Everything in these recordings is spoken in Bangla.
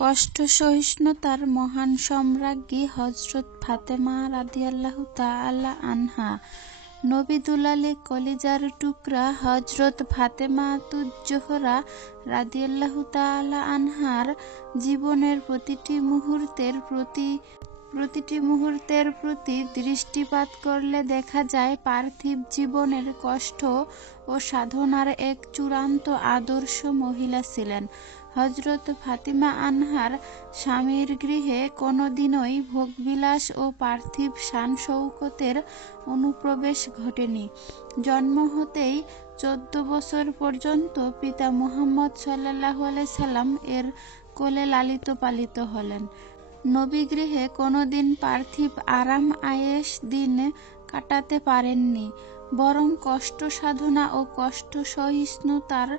কষ্ট সহিষ্ণুতার মহান সম্রাজ্ঞী হযরত ফাতেমা রাদিয়াল্লাহু তাআলা আনহা। নবী দুলালে কলিজার টুকরা হযরত ফাতেমাতুজ-জোহরা রাদিয়াল্লাহু তাআলা আনহার জীবনের প্রতিটি মুহূর্তের প্রতি দৃষ্টিপাত করলে দেখা যায় পার্থিব জীবনের কষ্ট ও সাধনার এক চূড়ান্ত আদর্শ মহিলা ছিলেন। হযরত ফাতিমা আনহার স্বামীর গৃহে কোনোদিনই ভোগবিলাস ও পার্থিব শান-শৌকতের অনুপ্রবেশ ঘটেনি। জন্ম হতেই 14 বছর পর্যন্ত পিতা মুহাম্মদ সাল্লাল্লাহু আলাইহি সাল্লাম এর কোলে লালিত পালিত হলেন। নবী গৃহে কোনোদিন পার্থিব আরাম আয়েশ দিন কাটাতে পারেননি, বরং কষ্ট সাধনা ও কষ্ট সহিষ্ণুতার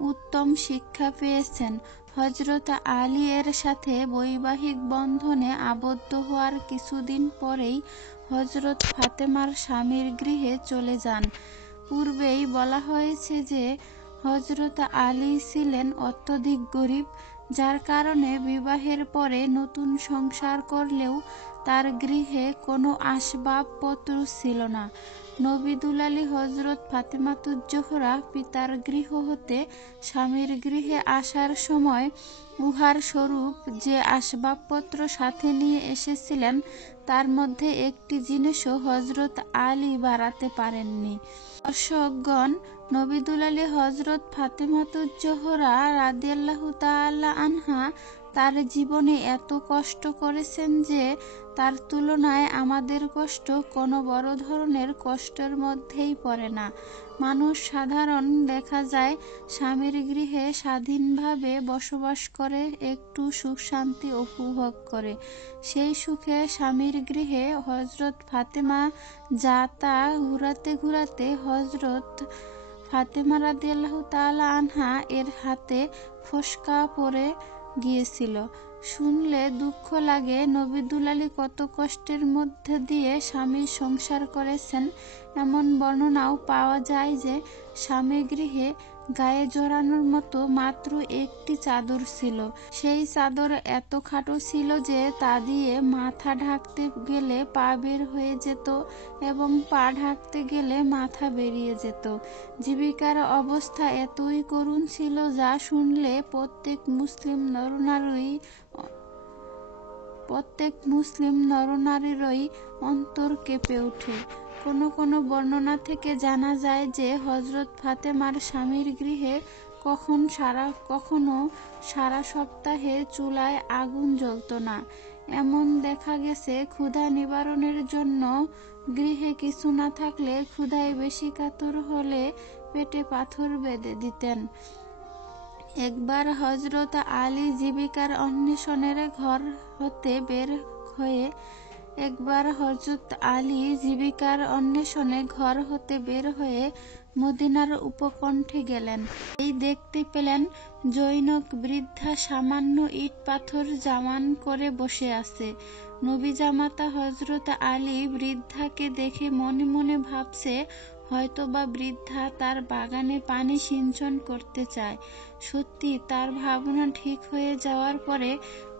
উত্তম শিক্ষা পেয়েছেন। হযরত আলী এর সাথে বৈবাহিক বন্ধনে আবদ্ধ হওয়ার কিছুদিন পরেই হযরত ফাতেমার স্বামীর গৃহে চলে যান। পূর্বেই বলা হয়েছে যে হযরত আলী ছিলেন অত্যধিক গরীব, যার কারণে বিবাহের পরে নতুন সংসার করলেও তার গৃহে কোনো আসবাবপত্র ছিল না। নবী দুলালী হযরত ফাতেমাতুজ-জোহরা পিতার গৃহ হতে স্বামীর গৃহে আসার সময় উহার স্বরূপ যে আসবাবপত্র সাথে নিয়ে এসেছিলেন, তার মধ্যে একটি জিনিসও হযরত আলী বাড়াতে পারেননি। দর্শকগণ, নবী দুলালী হযরত ফাতেমাতুজ-জোহরা রাদিয়াল্লাহু তাআলা আনহা তার জীবনে এত কষ্ট করেছেন যে তার তুলনায় আমাদের কষ্ট কোনো বড় ধরনের কষ্টের মধ্যেই পড়ে না। মানুষ সাধারণ দেখা যায় স্বামীর গৃহে স্বাধীনভাবে বসবাস করে, একটু সুখ শান্তি উপভোগ করে। সেই সুখে স্বামীর গৃহে হযরত ফাতেমা যা তা ঘুরাতে ঘুরাতে হযরত ফাতেমা রাদিয়াল্লাহু তাআলা আনহা এর হাতে ফোস্কা পড়ে গিয়েছিল। শুনলে দুঃখ লাগে নবী দুলালী কত কষ্টের মধ্যে দিয়ে স্বামীর সংসার করেছেন। এমন বর্ণনাও পাওয়া যায় যে স্বামী গৃহে গায়ে জড়ানোর মতো মাত্র একটি চাদর ছিল। সেই চাদর এত খাটো ছিল যে তা দিয়ে মাথা ঢাকতে গেলে পা বের হয়ে যেত এবং পা ঢাকতে গেলে মাথা বেরিয়ে যেত। জীবিকার অবস্থা এতই করুণ ছিল যা শুনলে প্রত্যেক মুসলিম নরনারীরই অন্তর কেঁপে ওঠে। কোনো বর্ণনা থেকে জানা যায় যে হযরত ফাতেমার স্বামীর গৃহে কখনো সারা সপ্তাহে চুলায় আগুন জ্বলত না। এমন দেখা গেছে ক্ষুধা নিবারণের জন্য গৃহে কিছু না থাকলে ক্ষুধায় বেশি কাতর হলে পেটে পাথর বেঁধে দিতেন। একবার হযরত আলী জীবিকার অন্বেষণে ঘর হতে বের হয়ে মদিনার উপকণ্ঠে গেলেন। এই দেখতে পেলেন জনৈক বৃদ্ধা সামান্য ইট পাথর জামান করে বসে আছে। নবী জামাতা হযরত আলী বৃদ্ধাকে দেখে মনে মনে ভাবছে, হয়তোবা বৃদ্ধা তার বাগানে পানি সিঞ্চন করতে চায়। সত্যি তার ভাবনা ঠিক হয়ে যাওয়ার পরে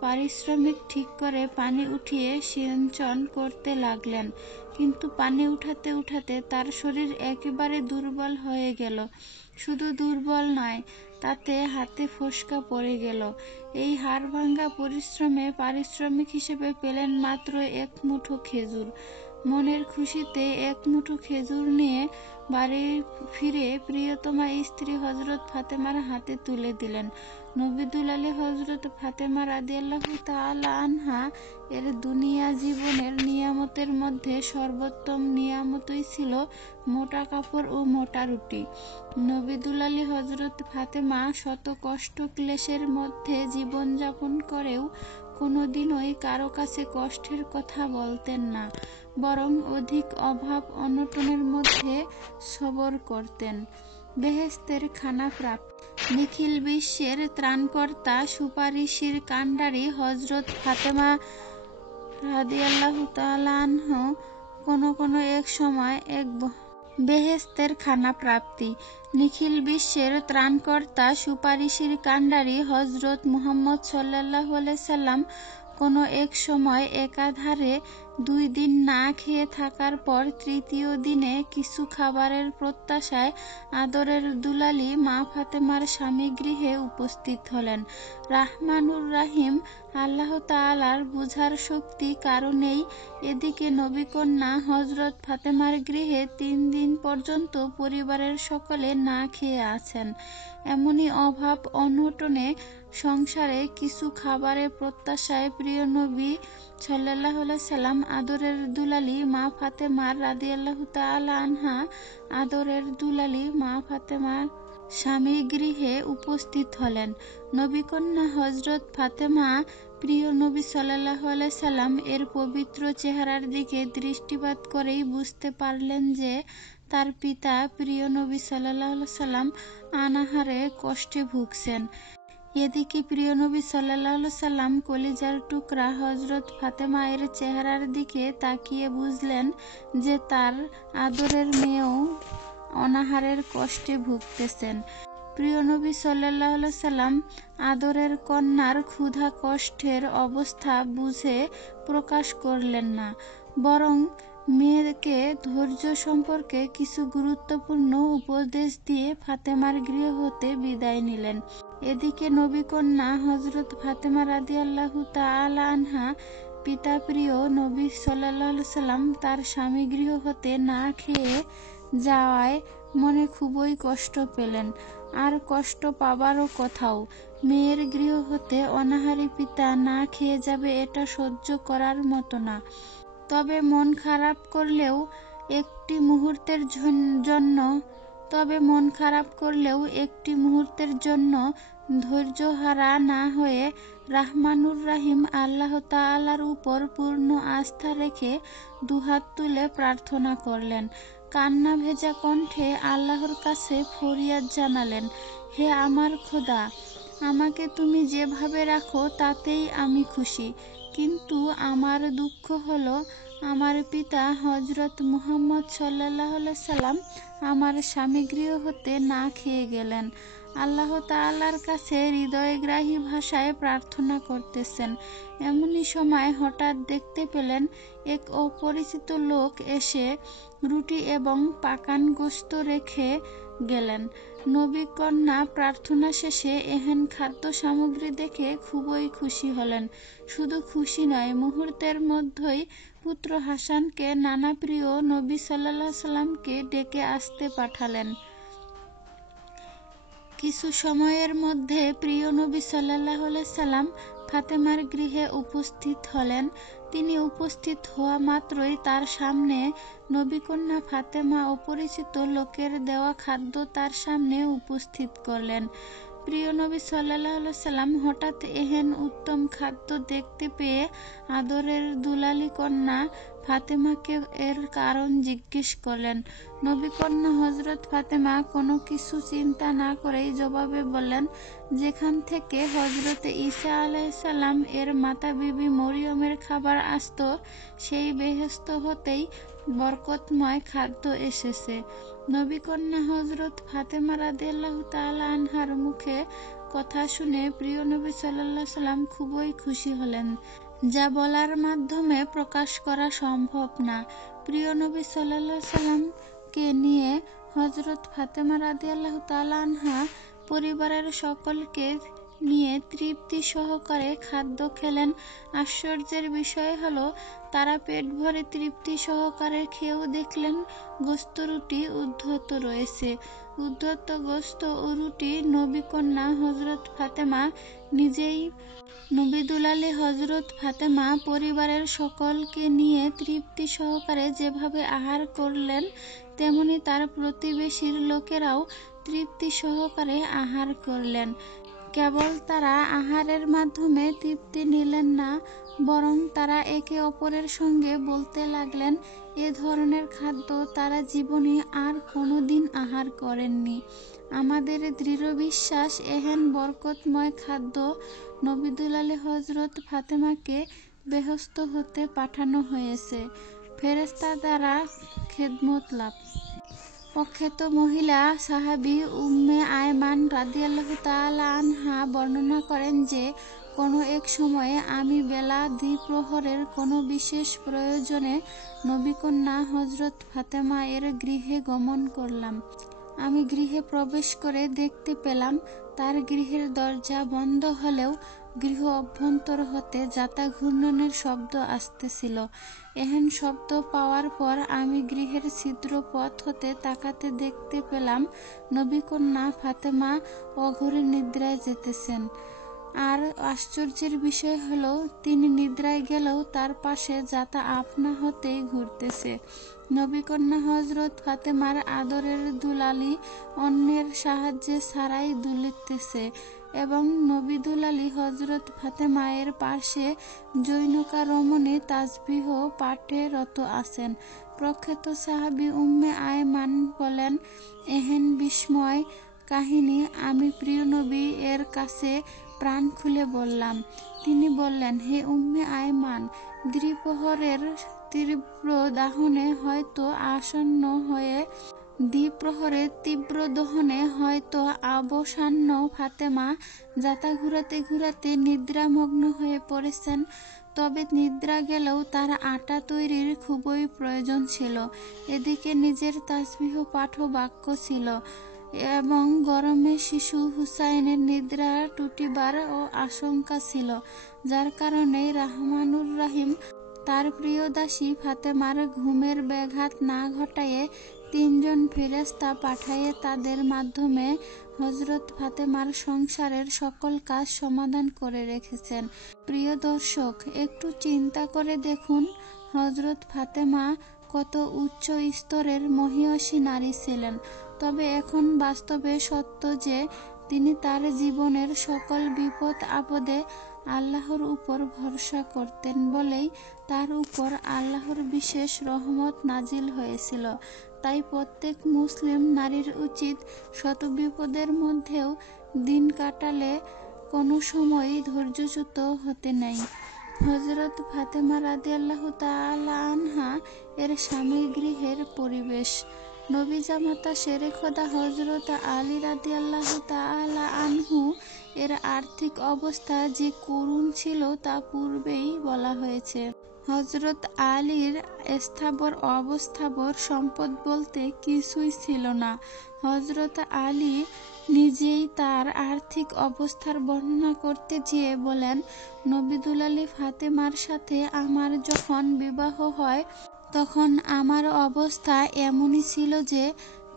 পারিশ্রমিক ঠিক করে পানি উঠিয়ে সিঞ্চন করতে লাগলেন। কিন্তু পানি উঠাতে উঠাতে তার শরীর একেবারে দুর্বল হয়ে গেল। শুধু দুর্বল নয়, তাতে হাতে ফোস্কা পড়ে গেল। এই হাড়ভাঙা পরিশ্রমে পারিশ্রমিক হিসেবে পেলেন মাত্র এক মুঠো খেজুর। মনের খুশিতে এক মুঠো খেজুর নিয়ে বাড়ি ফিরে প্রিয়তমা স্ত্রী হযরত ফাতেমার হাতে তুলে দিলেন। নবী দুলালী হযরত ফাতেমা রাদিয়াল্লাহু তাআলা আনহা এর দুনিয়া জীবনের নিয়ামতের মধ্যে সর্বোত্তম নিয়ামতই ছিল মোটা কাপড় ও মোটা রুটি। নবী দুলালী হযরত ফাতেমা শত কষ্ট ক্লেশের মধ্যে জীবনযাপন করেও কোনোদিনই কারো কাছে কষ্টের কথা বলতেন না, বরং অধিক অভাব অনটনের মধ্যে সবর করতেন। বেহেশতের খানা প্রাপ্ত নিখিল বিশ্বের ত্রাণকর্তা সুপারিশের কাণ্ডারী হযরত ফাতেমা রাদিয়াল্লাহু তাআলা আনহা কোনো এক সময় এক বেহেস্তের খানা প্রাপ্তি। নিখিল বিশ্বের ত্রাণকর্তা সুপারিশির কাণ্ডারি হজরত মুহাম্মদ সাল্লাল্লাহু আলাইহি সাল্লাম কোনো এক সময় একাধারে 2 দিন না খেয়ে থাকার পর তৃতীয় দিনে কিছু খাবারের প্রত্যাশায় আদরের দুলালী মা ফাতেমার স্বামী গৃহে উপস্থিত হলেন। রাহমানুর রাহিম আল্লাহ তাআলার বুঝার শক্তি কারণেই এদিকে নবীকন্যা হজরত ফাতেমার গৃহে 3 দিন পর্যন্ত পরিবারের সকলে না খেয়ে আছেন। এমনই অভাব অনটনে সংসারে কিছু খাবারের প্রত্যাশায় প্রিয় নবী সাল্লাল্লাহু আলাইহি সাল্লাম আদরের দুলালী মা ফাতেমা রাদিয়াল্লাহু তাআলা আনহা আদরের দুলালী মা ফাতেমার স্বামী গৃহে উপস্থিত হলেন। নবীকন্যা হজরত ফাতেমা প্রিয় নবী সাল্লাল্লাহু আলাইহি সাল্লাম এর পবিত্র চেহারার দিকে দৃষ্টিপাত করেই বুঝতে পারলেন যে তার পিতা প্রিয় নবী সাল্লাল্লাহু আলাইহি সাল্লাম অনাহারে কষ্টে ভুগছেন। এদিকে প্রিয় নবী সাল্লাল্লাহু আলাইহি সাল্লাম কলিজার টুকরা হজরত ফাতেমা এর চেহারার দিকে তাকিয়ে বুঝলেন যে তার আদরের মেয়েও অনাহারের কষ্টে ভুগতেছেন। প্রিয় নবী সাল্লাল্লাহু আলাইহি সাল্লাম আদরের কন্যার ক্ষুধা কষ্টের অবস্থা বুঝে প্রকাশ করলেন না, বরং মেয়েকে ধৈর্য সম্পর্কে কিছু গুরুত্বপূর্ণ উপদেশ দিয়ে ফাতেমার গৃহ হতে বিদায় নিলেন। এদিকে নবীকন্যা হজরত ফাতেমা রাদিয়াল্লাহু তাআলা আনহা পিতা প্রিয় নবী সাল্লাল্লাহু আলাইহি সাল্লাম তার স্বামী গৃহ হতে না খেয়ে যাওয়ায় মনে খুবই কষ্ট পেলেন। আর কষ্ট পাবারও কোথাও, মেয়ের গৃহ হতে অনাহারী পিতা না খেয়ে যাবে এটা সহ্য করার মতো না। তবে মন খারাপ করলেও একটি মুহূর্তের জন্য ধৈর্যহারা না হয়ে রাহমানুর রাহিম আল্লাহ তাআলার উপর পূর্ণ আস্থা রেখে দুহাত তুলে প্রার্থনা করলেন। কান্না ভেজা কণ্ঠে আল্লাহর কাছে ফরিয়াদ জানালেন, হে আমার খোদা, আমাকে তুমি যেভাবে রাখো তাতেই আমি খুশি। কিন্তু আমার দুঃখ হলো আমার পিতা হজরত মুহাম্মদ সাল্লাল্লাহু আলাইহি সাল্লাম আমার স্বামী গৃহ হতে না খেয়ে গেলেন। আল্লাহ তাআলার কাছে হৃদয়গ্রাহী ভাষায় প্রার্থনা করতেছেন। এমনই সময় হঠাৎ দেখতে পেলেন এক অপরিচিত লোক এসে রুটি এবং পাকান গোশত রেখে গেলেন। নবীকন্যা প্রার্থনা শেষে এহেন খাদ্য সামগ্রী দেখে খুবই খুশি হলেন। শুধু খুশি নয়, মুহূর্তের মধ্যেই পুত্র হাসানকে নানা প্রিয় নবী সাল্লাল্লাহু আলাইহি সাল্লামকে ডেকে আসতে পাঠালেন। কিছু সময়ের মধ্যে প্রিয় নবী সাল্লাল্লাহু আলাইহি সাল্লাম ফাতেমার গৃহে উপস্থিত হলেন। তিনি উপস্থিত হওয়া মাত্রই তার সামনে নবীকন্যা ফাতেমা অপরিচিত লোকের দেওয়া খাদ্য তার সামনে উপস্থিত করলেন। প্রিয় নবী সাল্লাল্লাহু আলাইহি সাল্লাম হঠাৎ এহেন উত্তম খাদ্য দেখতে পেয়ে আদরের দুলালী কন্যা ফাতেমাকে এর কারণ জিজ্ঞেস করলেন। নবীকন্যা হজরত ফাতেমা কোনো কিছু চিন্তা না করেই জবাবে বললেন, যেখান থেকে হজরতে ঈসা আলাইহিস সালাম এর মাতা বিবি মরিয়মের খাবার আসতো সেই বেহেশত হতেই বরকতময় খাদ্য এসেছে। নবীকন্যা হজরত ফাতেমা রাদিয়াল্লাহু তাআলা আনহার মুখে কথা শুনে প্রিয় নবী সাল্লাল্লাহু আলাইহি সাল্লাম খুবই খুশি হলেন, যা বলার মাধ্যমে প্রকাশ করা সম্ভব না। প্রিয় নবী সাল্লাল্লাহু আলাইহি সাল্লামকে নিয়ে হজরত ফাতেমা রাদিয়াল্লাহু তাআলা আনহা পরিবারের সকলকে নিয়ে তৃপ্তি সহকারে খাদ্য খেলেন। আশ্চর্যের বিষয় হলো তারা পেট ভরে তৃপ্তি সহকারে খেয়েও দেখলেন গোশত রুটি উদ্ধত রয়েছে। উদ্ধত গোশত ও রুটি নবীকন্যা হজরত ফাতেমা নিজেই নবীদুলালী হজরত ফাতেমা পরিবারের সকলকে নিয়ে তৃপ্তি সহকারে যেভাবে আহার করলেন, তেমনি তার প্রতিবেশীর লোকেরাও তৃপ্তি সহকারে আহার করলেন। কেবল তারা আহারের মাধ্যমে তৃপ্তি নিলেন না, বরং তারা একে অপরের সঙ্গে বলতে লাগলেন, এ ধরনের খাদ্য তারা জীবনে আর কোনোদিন আহার করেননি। আমাদের দৃঢ় বিশ্বাস, এহেন বরকতময় খাদ্য নবীদুলালী হজরত ফাতেমাকে বেহেশত হতে পাঠানো হয়েছে, ফেরেশতা দ্বারা খেদমত লাভ প্রখ্যাত মহিলা সাহাবী উম্মে আয়মান রাদিয়াল্লাহু তাআলা আনহা বর্ণনা করেন যে কোনো এক সময়ে আমি বেলা দ্বিপ্রহরের কোনো বিশেষ প্রয়োজনে নবীকন্যা হযরত ফাতেমা এর গৃহে গমন করলাম। আমি গৃহে প্রবেশ করে দেখতে পেলাম তার গৃহের দরজা বন্ধ হলেও গৃহ অভ্যন্তর হতে জাতা ঘূর্ণনের শব্দ আসতেছিল। এহেন শব্দ পাওয়ার পর আমি গৃহের ছিদ্র পথ হতে তাকাতে দেখতে পেলাম নবীকন্যা ফাতেমা অঘোরে নিদ্রায় যেতেছেন। আর আশ্চর্যের বিষয় হলো তিনি নিদ্রায় গেলেও তার পাশে জাতা আপনা হতেই ঘুরতেছে। নবীকন্যা হযরত ফাতেমার আদরের দুলালি অন্যের সাহায্যে ছাড়াই দুলিতেছে এবং নবী দুলালি হযরত ফাতেমা এর পাশে জৈনকা রমণী তাসবিহ পাঠে রত আছেন। প্রখ্যাত সাহাবী উম্মে আয়মান বলেন, এহেন বিস্ময় কাহিনী আমি প্রিয় নবী এর কাছে প্রাণ খুলে বললাম। তিনি বললেন, হে উম্মে আয়মান, দ্বিপ্রহরের তীব্র দাহনে হয়তো আসন্ন হয়ে দ্বিপ্রহরের তীব্র দহনে হয়তো অবসান্ন ফাতেমা জাতা ঘুরাতে ঘুরাতে নিদ্রামগ্ন হয়ে পড়েছেন। তবে নিদ্রা গেলেও তার আটা তৈরির খুবই প্রয়োজন ছিল। এদিকে নিজের তাসবিহ পাঠও বাক্য ছিল এবং গরমে শিশু হুসাইনের নিদ্রা টুটিবার ও আশঙ্কা ছিল, যার কারণে রাহমানুর রাহিম তার প্রিয় দাসী ফাতেমার ঘুমের ব্যাঘাত না ঘটাইয়ে 3 জন ফেরেশতা পাঠাইয়ে তাদের মাধ্যমে হযরত ফাতেমার সংসারের সকল কাজ সমাধান করে রেখেছেন। প্রিয় দর্শক, একটু চিন্তা করে দেখুন হযরত ফাতেমা কত উচ্চ স্তরের মহিয়সী নারী ছিলেন। তবে এখন বাস্তবে সত্য যে তিনি তার জীবনের সকল বিপদ আপদে আল্লাহর উপর ভরসা করতেন বলেই তার উপর আল্লাহর বিশেষ রহমত নাজিল হয়েছিল। তাই প্রত্যেক মুসলিম নারীর উচিত শত বিপদের মধ্যেও দিন কাটালে কোনো সময়ই ধৈর্যচ্যুত হতে নাই। হযরত ফাতেমা রাদিয়াল্লাহু তাআলা আনহা এর স্বামীর গৃহের পরিবেশ। নবী জামাতা শেরে খোদা হযরত আলী রাদিয়াল্লাহু তাআলা আনহু এর আর্থিক অবস্থা যে করুণ ছিল তা পূর্বেই বলা হয়েছে। হযরত আলীর স্থাবর অবস্থাবর সম্পদ বলতে কিছুই ছিল না। হযরত আলী নিজেই তার আর্থিক অবস্থার বর্ণনা করতে গিয়ে বলেন, নবী দুলালী ফাতেমার সাথে আমার যখন বিবাহ হয় তখন আমার অবস্থা এমনই ছিল যে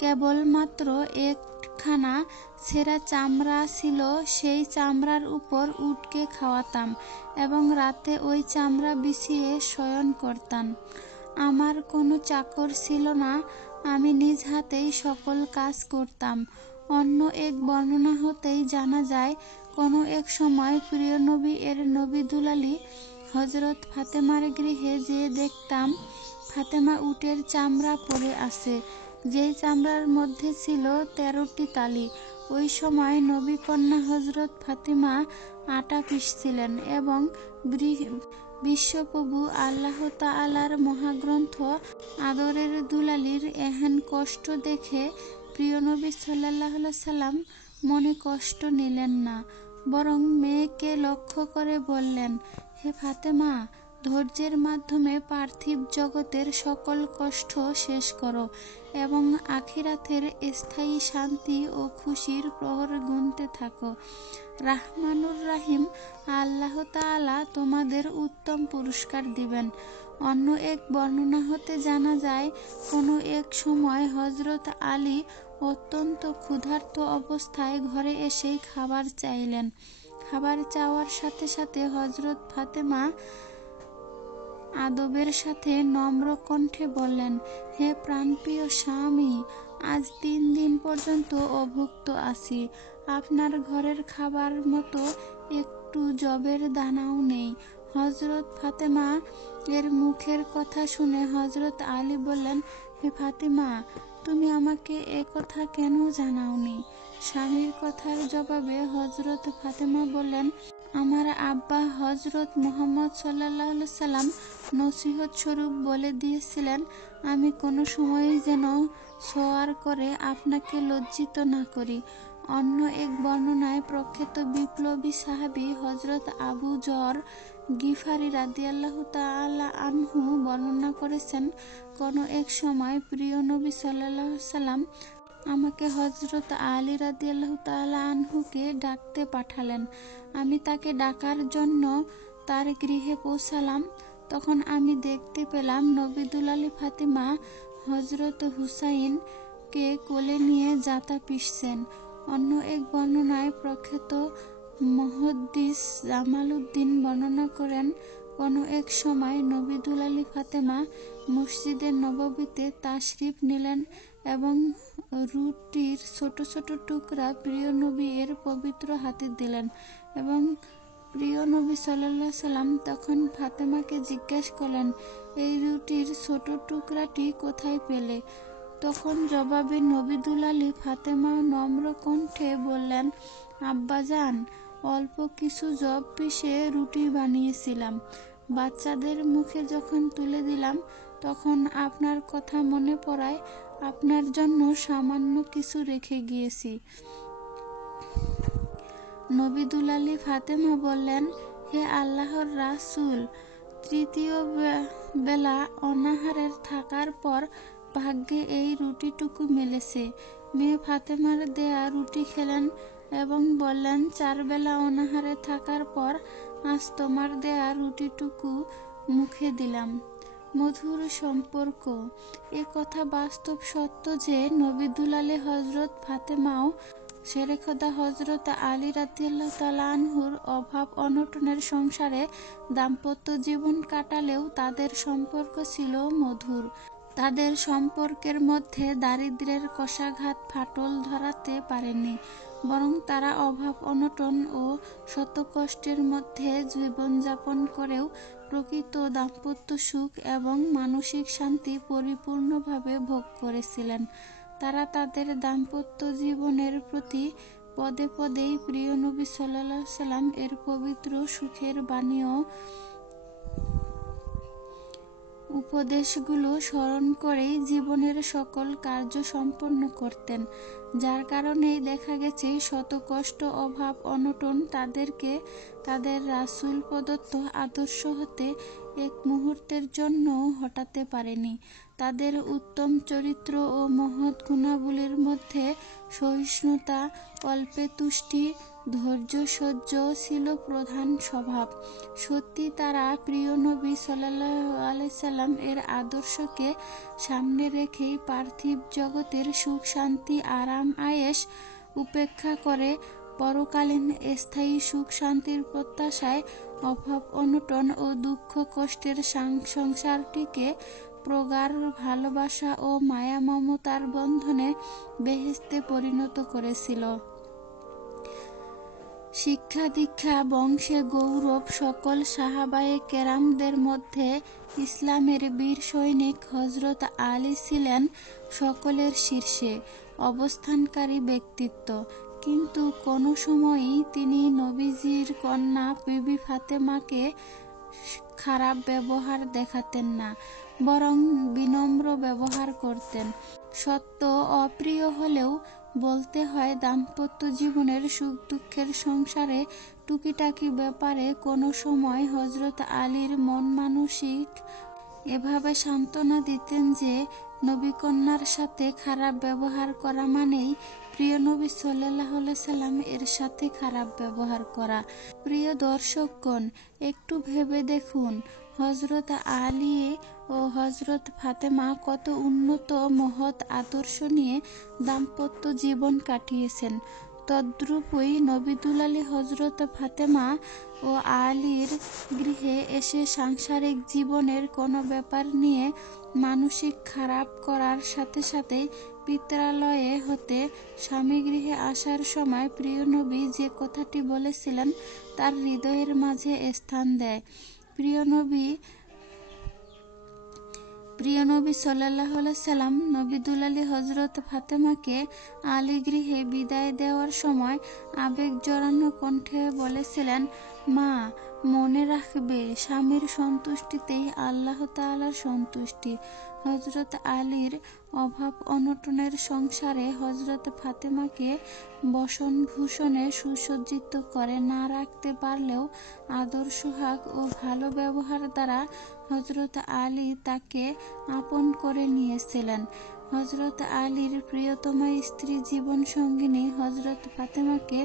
কেবলমাত্র একখানা ছেঁড়া চামড়া ছিল, সেই চামড়ার উপর উটকে খাওয়াতাম এবং রাতে ওই চামড়া বিছিয়ে শয়ন করতাম। আমার কোনো চাকর ছিল না, আমি নিজ হাতেই সকল কাজ করতাম। অন্য এক বর্ণনা হতেই জানা যায়, কোনো এক সময় প্রিয় নবী এর নবী দুলালী হযরত ফাতেমার গৃহে যেয়ে দেখতাম ফাতেমা উটের চামড়া পরে আছে, যেই চামড়ার মধ্যে ছিল 13টি তালি। ওই সময় নবী কন্যা হযরত ফাতেমা আটা পিষছিলেন এবং বিশ্বপ্রভু আল্লাহ তাআলার মহাগ্রন্থ আদরের দুলালীর এহেন কষ্ট দেখে প্রিয় নবী সাল্লাল্লাহু আলাইহি সাল্লাম মনে কষ্ট নিলেন না, বরং মেয়েকে লক্ষ্য করে বললেন, হে ফাতেমা, ধৈর্যের মাধ্যমে পার্থিব জগতের সকল কষ্ট শেষ করো এবং আখিরাতের স্থায়ী শান্তি ও খুশির প্রহর গুনতে থাকো। রাহমানুর রাহিম আল্লাহ তাআলা তোমাদের উত্তম পুরস্কার দিবেন। অন্য এক বর্ণনা হতে জানা যায়, কোনো এক সময় হযরত আলী অত্যন্ত ক্ষুধার্ত অবস্থায় ঘরে এসেই খাবার চাইলেন। খাবার চাওয়ার সাথে সাথে হযরত ফাতেমা আদবের সাথে নম্র কণ্ঠে বললেন, হে প্রাণপ্রিয় স্বামী, আজ 3 দিন পর্যন্ত অভুক্ত আছি। আপনার ঘরের খাবার মতো একটু যবের দানাও নেই। হযরত ফাতেমা এর মুখের কথা শুনে হযরত আলী বললেন, হে ফাতেমা, তুমি আমাকে এ কথা কেন জানাওনি? স্বামীর কথার জবাবে হযরত ফাতেমা বললেন, আমার আব্বা হজরত মুহাম্মদ সাল্লাল্লাহু আলাইহি সাল্লাম নসিহত স্বরূপ বলে দিয়েছিলেন, আমি কোনো সময়ই যেন সওয়ার করে আপনাকে লজ্জিত না করি। অন্য এক বর্ণনায় প্রখ্যাত বিপ্লবী সাহাবী হজরত আবু যর গিফারি রাদিয়াল্লাহু তাআলা আনহু বর্ণনা করেছেন, কোনো এক সময় প্রিয় নবী সাল্লাল্লাহু আলাইহি সাল্লাম আমাকে হজরত আলী রাদিয়াল্লাহু তাআলা আনহুকে ডাকতে পাঠালেন। আমি তাকে ডাকার জন্য তার গৃহে পৌঁছালাম। তখন আমি দেখতে পেলাম নবী দুলালী ফাতিমা হজরত হুসাইনকে কোলে নিয়ে যাতা পিষছেন। অন্য এক বর্ণনায় প্রখ্যাত মুহাদ্দিস জামালউদ্দিন বর্ণনা করেন, কোনো এক সময় নবী দুলালী ফাতেমা মসজিদে নববীতে তাশরিফ নিলেন এবং রুটির ছোট ছোট টুকরা প্রিয় নবী এর পবিত্র হাতে দিলেন এবং প্রিয় নবী সাল্লাল্লাহু আলাইহি সাল্লাম তখন ফাতেমাকে জিজ্ঞেস করলেন, এই রুটির ছোট টুকরাটি কোথায় পেলে? তখন জবাবে নবী দুলালী ফাতেমা নম্র কণ্ঠে বললেন, আব্বাজান, অল্প কিছু জব পিষে রুটি বানিয়েছিলাম। বাচ্চাদের মুখে যখন তুলে দিলাম তখন আপনার কথা মনে পড়ায় আপনার জন্য সামান্য কিছু রেখে গিয়েছি। নবী দুলালী ফাতেমা বললেন, হে আল্লাহর রাসূল, তৃতীয় বেলা অনাহারের থাকার পর ভাগ্যে এই রুটিটুকু মিলেছে। মেয়ে ফাতেমার দেয়া রুটি খেলেন এবং বললেন, 4 বেলা অনাহারে থাকার পর আজ তোমার দেয়া রুটিটুকু মুখে দিলাম। মধুর সম্পর্ক। এ কথা বাস্তব সত্য যে নবী দুলালী হযরত ফাতেমাও শেরেখোদা হযরত আলী রাদিয়াল্লাহু তাআলা আনহুর অভাব অনটনের সংসারে দাম্পত্য জীবন কাটালেও তাদের সম্পর্ক ছিল মধুর। তাদের সম্পর্কের মধ্যে দারিদ্র্যের কষাঘাত ফাটল ধরাতে পারেনি, বরং তারা অভাব অনটন ও শতকষ্টের মধ্যে জীবনযাপন করেও প্রকৃত দাম্পত্য সুখ এবং মানসিক শান্তি পরিপূর্ণভাবে ভোগ করেছিলেন। তারা তাদের দাম্পত্য জীবনের প্রতি পদে পদেই প্রিয় নবী সাল্লাল্লাহু আলাইহি সাল্লাম এর পবিত্র সুখের বাণী ও উপদেশগুলো স্মরণ করেই জীবনের সকল কার্য সম্পন্ন করতেন, যার কারণেই দেখা গেছে শত কষ্ট অভাব অনটন তাদেরকে তাদের রাসূল প্রদত্ত আদর্শ হতে এক মুহূর্তের জন্য হটাতে পারেনি। তাদের উত্তম চরিত্র ও মহৎ গুণাবলীর মধ্যে সহিষ্ণুতা, অল্পে তুষ্টি, ধৈর্য সহ্য ছিল প্রধান স্বভাব। সত্যি তারা প্রিয় নবী সাল্লাল্লাহু আলাইহি সাল্লাম এর আদর্শকে সামনে রেখেই পার্থিব জগতের সুখ শান্তি আরাম আয়েশ উপেক্ষা করে পরকালীন স্থায়ী সুখ শান্তির প্রত্যাশায় অভাব অনটন ও দুঃখ কষ্টের সংসারটিকে প্রগাঢ় ভালোবাসা ও মায়া মমতার বন্ধনে বেহেশতে পরিণত করেছিল। শিক্ষা দীক্ষা বংশে গৌরব সকল সাহাবায়ে কেরামদের মধ্যে ইসলামের বীর সৈনিক হযরত আলী ছিলেন সকলের শীর্ষে অবস্থানকারী ব্যক্তিত্ব, কিন্তু কোনো সময়ই তিনি নবীজির কন্যা বিবি ফাতেমাকে খারাপ ব্যবহার দেখাতেন না, বরং বিনম্র ব্যবহার করতেন। সত্য অপ্রিয় হলেও বলতে হয়, দাম্পত্য জীবনের সুখ দুঃখের সংসারে টুকিটাকি ব্যাপারে কোনো সময় হযরত আলীর মন মানসিক এভাবে সান্ত্বনা দিতেন যে নবীকন্যার সাথে খারাপ ব্যবহার করা মানেই প্রিয় নবী সাল্লাল্লাহু আলাইহি সাল্লাম এর সাথে খারাপ ব্যবহার করা। প্রিয় দর্শকগণ, একটু ভেবে দেখুন, হযরত আলী ও হযরত ফাতেমা কত উন্নত মহৎ আদর্শ নিয়ে দাম্পত্য জীবন কাটিয়েছেন। তদ্রূপই নবী দুলালী হযরত ফাতেমা ও আলীর গৃহে এসে সাংসারিক জীবনের কোনো ব্যাপার নিয়ে মানসিক খারাপ করার সাথে সাথেই পিত্রালয়ে হতে স্বামীগৃহে আসার সময় প্রিয় নবী যে কথাটি বলেছিলেন তার হৃদয়ের মাঝে স্থান দেয়। প্রিয় নবী সাল্লাল্লাহু আলাইহি সাল্লাম নবী দুলালী হযরত ফাতেমাকে আলী গৃহে বিদায় দেওয়ার সময় আবেগ জড়ানো কণ্ঠে বলেছিলেন, মা, মনে রাখবে স্বামীর সন্তুষ্টিতেই আল্লাহ তাআলার সন্তুষ্টি। হযরত আলীর অভাব অনটনের সংসারে হযরত ফাতেমাকে বসন ভূষণে সুসজ্জিত করে না রাখতে পারলেও আদর সোহাগ ও ভালো ব্যবহার দ্বারা হযরত আলী তাকে আপন করে নিয়েছিলেন। হযরত আলীর প্রিয়তমা স্ত্রী জীবন সঙ্গিনী হযরত ফাতেমাকে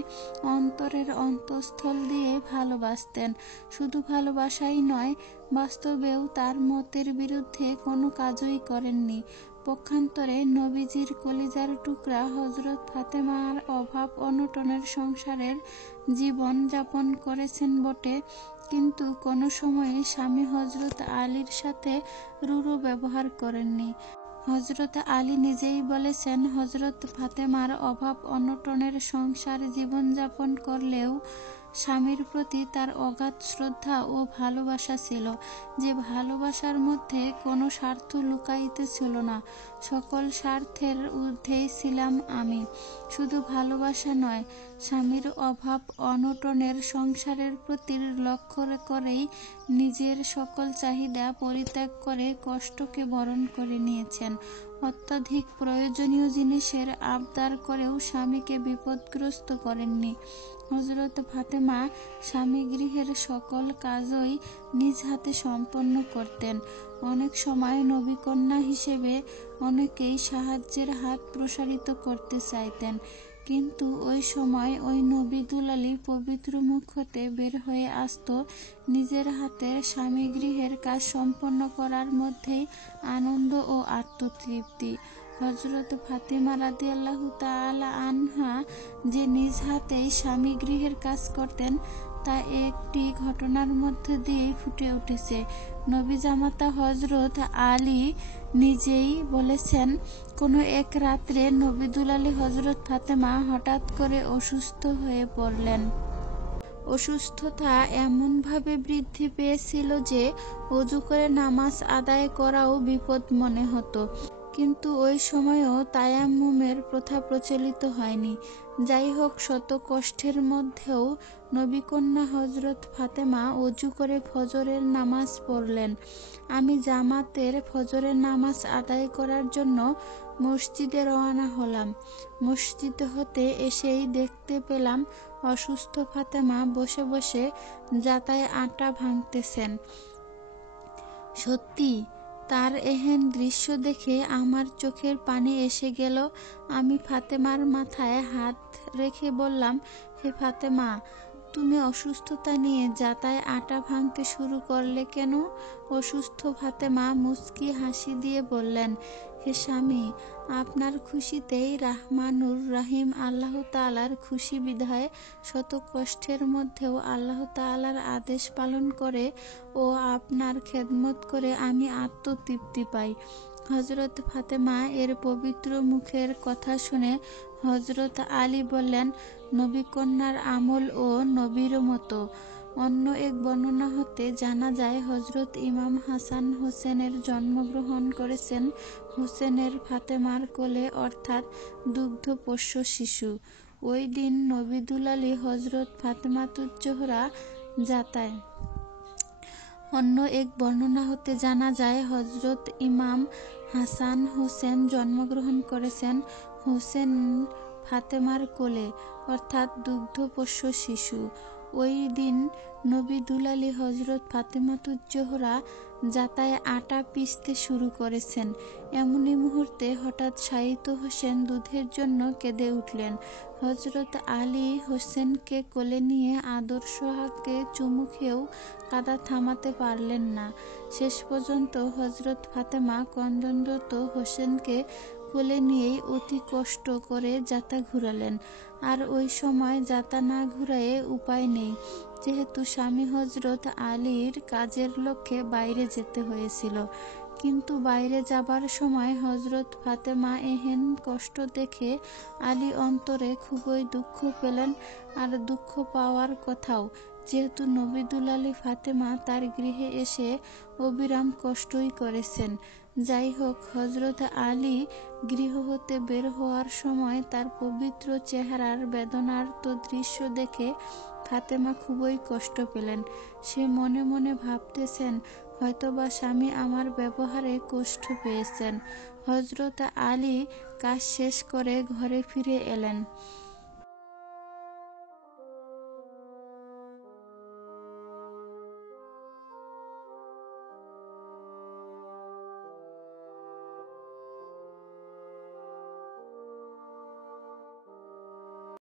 অন্তরের অন্তঃস্থল দিয়ে ভালোবাসতেন। শুধু ভালোবাসাই নয়, বাস্তবেও তার মতের বিরুদ্ধে কোনো কাজই করেননি। পক্ষান্তরে নবীজির কলিজার টুকরা হযরত ফাতেমার অভাব অনটনের সংসারের জীবন যাপন করেছেন বটে, কিন্তু কোনো সময়ই স্বামী হযরত আলীর সাথে রূঢ় ব্যবহার করেননি। হযরত আলী নিজেই বলেছেন, হযরত ফাতেমার অভাব অনটনের সংসার জীবনযাপন করলেও স্বামীর প্রতি তার অগাধ শ্রদ্ধা ও ভালোবাসা ছিল, যে ভালোবাসার মধ্যে কোনো স্বার্থ লুকায়িত ছিল না। সকল স্বার্থের ঊর্ধ্বেই ছিলাম আমি। শুধু ভালোবাসা নয়, স্বামীর অভাব অনটনের সংসারের প্রতি লক্ষ্য করেই নিজের সকল চাহিদা পরিত্যাগ করে কষ্টকে বরণ করে নিয়েছেন। অত্যধিক প্রয়োজনীয় জিনিসের আবদার করেও স্বামীকে বিপদগ্রস্ত করেননি। হযরত ফাতেমা স্বামী গৃহের সকল কাজই নিজ হাতে সম্পন্ন করতেন। অনেক সময় নবীকন্যা হিসেবে অনেকেই সাহায্যের হাত প্রসারিত করতে চাইতেন, কিন্তু ওই সময় ওই নবী দুলালী পবিত্র মুখ হতে বের হয়ে আসত নিজের হাতে স্বামী গৃহের কাজ সম্পন্ন করার মধ্যেই আনন্দ ও আত্মতৃপ্তি। হযরত ফাতিমা রাদিয়াল্লাহু তাআলা আনহা যে নিজ হাতেই স্বামী গৃহের কাজ করতেন, তা একটি ঘটনার মধ্য দিয়েই ফুটে উঠেছে। নবী জামাতা হযরত আলী নিজেই বলেছেন, কোনো এক রাত্রে নবী দুলালী হযরত ফাতেমা হঠাৎ করে অসুস্থ হয়ে পড়লেন। অসুস্থতা এমনভাবে বৃদ্ধি পেয়েছিল যে ওযু করে নামাজ আদায় করাও বিপদ মনে হতো। কিন্তু ওই সময়ও তায়াম্মুমের প্রথা প্রচলিত হয়নি। যাই হোক, শত কষ্টের মধ্যেও নবীকন্যা হযরত ফাতেমা ওযু করে ফজরের নামাজ পড়লেন। আমি জামাতের ফজরের নামাজ আদায় করার জন্য মসজিদে রওনা হলাম। মসজিদ হতে এসেই দেখতে পেলাম অসুস্থ ফাতেমা বসে বসে যাতায় আটা ভাঙতেছেন। সত্যি, তার এহেন দৃশ্য দেখে আমার চোখের পানি এসে গেল। আমি ফাতেমার মাথায় হাত রেখে বললাম, হে ফাতেমা, তুমি অসুস্থতা নিয়ে যাতায় আটা ভাঙতে শুরু করলে কেন? অসুস্থ ফাতেমা মুচকি হাসি দিয়ে বললেন, হে স্বামী, আপনার খুশিতেই রাহমানুর রাহিম আল্লাহ তাআলার খুশি বিধায় শত কষ্টের মধ্যেও আল্লাহ তাআলার আদেশ পালন করে ও আপনার খেদমত করে আমি আত্মতৃপ্তি পাই। হযরত ফাতেমা এর পবিত্র মুখের কথা শুনে হযরত আলী বললেন, নবীকন্যার আমল ও নবীর মতো। অন্য এক বর্ণনা হতে জানা যায়, হযরত ইমাম হাসান হোসেনের জন্মগ্রহণ করেছেন হোসেনের ফাতেমার কোলে, অর্থাৎ দুগ্ধপোষ্য শিশু। ওই দিন নবী দুলালী হযরত ফাতেমাতুজ জোহরা যাতায়। অন্য এক বর্ণনা হতে জানা যায়, হযরত ইমাম হাসান হোসেন জন্মগ্রহণ করেছেন হোসেন ফাতেমার কোলে, অর্থাৎ দুগ্ধপোষ্য শিশু। ওই দিন নবী দুলালী হযরত ফাতেমাতুজ জোহরা যাতায় আটা পিষতে শুরু করেছেন। এমনই মুহূর্তে হঠাৎ শায়িত হোসেন দুধের জন্য কেঁদে উঠলেন। হযরত আলী হোসেনকে কোলে নিয়ে আদর সোহাগে চুমু খেয়েও কাঁদা থামাতে পারলেন না। শেষ পর্যন্ত হযরত ফাতেমা ক্রন্দনরত হোসেনকে কোলে নিয়েই অতি কষ্ট করে যাতা ঘুরালেন। আর ওই সময় যাতা না ঘুরায়ে উপায় নেই, যেহেতু স্বামী হযরত আলীর কাজের লক্ষ্যে বাইরে যেতে হয়েছিল। কিন্তু বাইরে যাবার সময় হযরত ফাতেমা এহেন কষ্ট দেখে আলী অন্তরে খুবই দুঃখ পেলেন। আর দুঃখ পাওয়ার কথাও, যেহেতু নবী দুলালী ফাতেমা তার গৃহে এসে অবিরাম কষ্টই করেছেন। যাই হোক, হযরত আলী গৃহ হতে বের হওয়ার সময় তার পবিত্র চেহারার বেদনার্ত দৃশ্য দেখে ফাতেমা খুবই কষ্ট পেলেন। সে মনে মনে ভাবতেছেন, হয়তোবা স্বামী আমার ব্যবহারে কষ্ট পেয়েছেন। হযরত আলী কাজ শেষ করে ঘরে ফিরে এলেন।